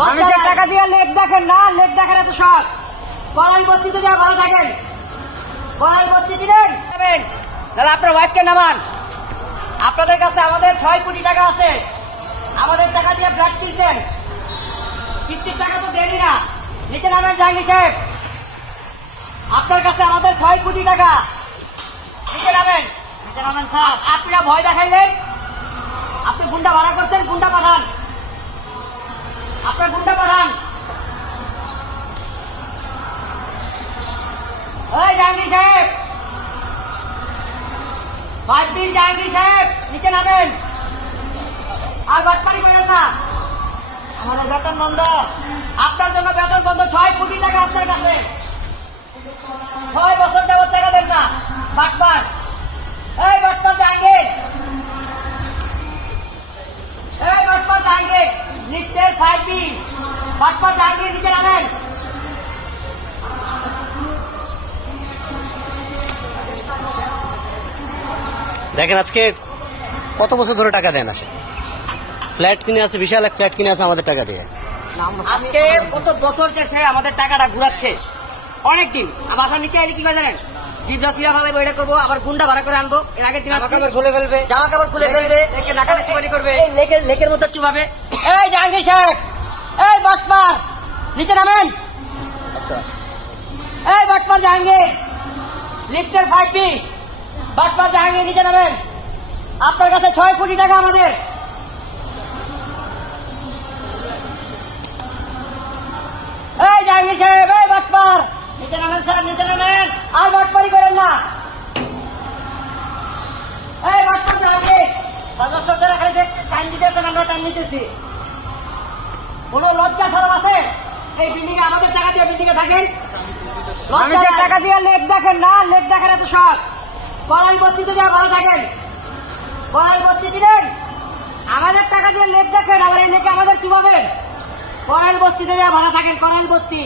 মানুষের টাকা দিয়ে লেট দেখেন না, লেট দেখার এত শখ। কলাই বস্তিতে যা ভালো থাকেন। কলাই বস্তি ছিলেন তাহলে আপনার ওয়াইফকে নামান। আপনাদের কাছে আমাদের 6 কোটি টাকা আছে, আমাদের টাকা দিয়ে ফ্ল্যাট কিনছেন, কিস্তির টাকা তো দেয়নি না। নিচে নামেন জাহাঙ্গীর সাহেব, আপনার কাছে আমাদের 6 কোটি টাকা। নিচে নামেন, নিচে নামেন স্যার। আপনারা ভয় দেখাইলেন, আপনি গুন্ডা ভাড়া করছেন, গুন্ডা পাঠান, আপনার গুন্ডা পাঠান। ওই জাহাঙ্গীর সাহেব, 5 দিন জাহাঙ্গীর সাহেব নিচে নামেন, আর বাটপাড়ি করেন না। আমাদের বেতন বন্ধ, আপনার জন্য বেতন বন্ধ। 6 কোটি টাকা আপনার কাছে, 6 বছর যাবত টাকা দেন না। বাটপার, এই বাটপার জাহাঙ্গীর, এই বাটপার জাহাঙ্গীর, লিফটের 5 দিন বাটপার জাহাঙ্গীর, নিচে নামেন। দেখেন আজকে কত বছর ধরে টাকা দেন, আসে ফ্ল্যাট কিনে আছে, বিশাল এক ফ্ল্যাট কিনে আছে আমাদের টাকা দিয়ে। আজকে কত বছর সে আমাদের টাকাটা ঘুরাচ্ছে, অনেকদিন। বাসার নিচে এলে কি করে জানেন, জিজ্ঞাসা সিরা ভালো বইটা করবো, আবার গুন্ডা ভাড়া করে আনবো। এর আগে জামা কাপড় খুলে ফেলবে, জামা কাপড় খুলে ফেলবে, নাকালে চুপানি করবে, লেকের মতো চুপাবে। এই জাহাঙ্গীর সাহেব, এই বাটপার নিচে নামেন। এই বাটপার জাহাঙ্গীর, লিফটের 5 বি, বাটপার জাহাঙ্গীর নিচে নামেন। আপনার কাছে 6 কোটি টাকা আমাদের। এই জাহাঙ্গীর সাহেব, এই বাটপার নিচে নামেন স্যার, নিচে নামেন, আর বাটপারি করেন না। এই বাটপার জাহাঙ্গীর, সদস্যদের এখানে টাইম দিতেছেন, আমরা টাইম নিতেছি। কোন লজ্জা সরব আছে? এই বিল্ডিং এ আমাদের টাকা দিয়ে বিল্ডিং এ থাকেন, মানুষের টাকা দিয়ে লেট দেখেন না, লেট দেখার এত শখ। কলাই বস্তিতে যা ভালো থাকেন। কলাই বস্তি ছিলেন, আমাদের টাকা দিয়ে লেট দেখেন, আবার এই লেকে আমাদের চুমাবেন। করাইল বস্তিতে যা ভালো থাকেন, করাইল বস্তি।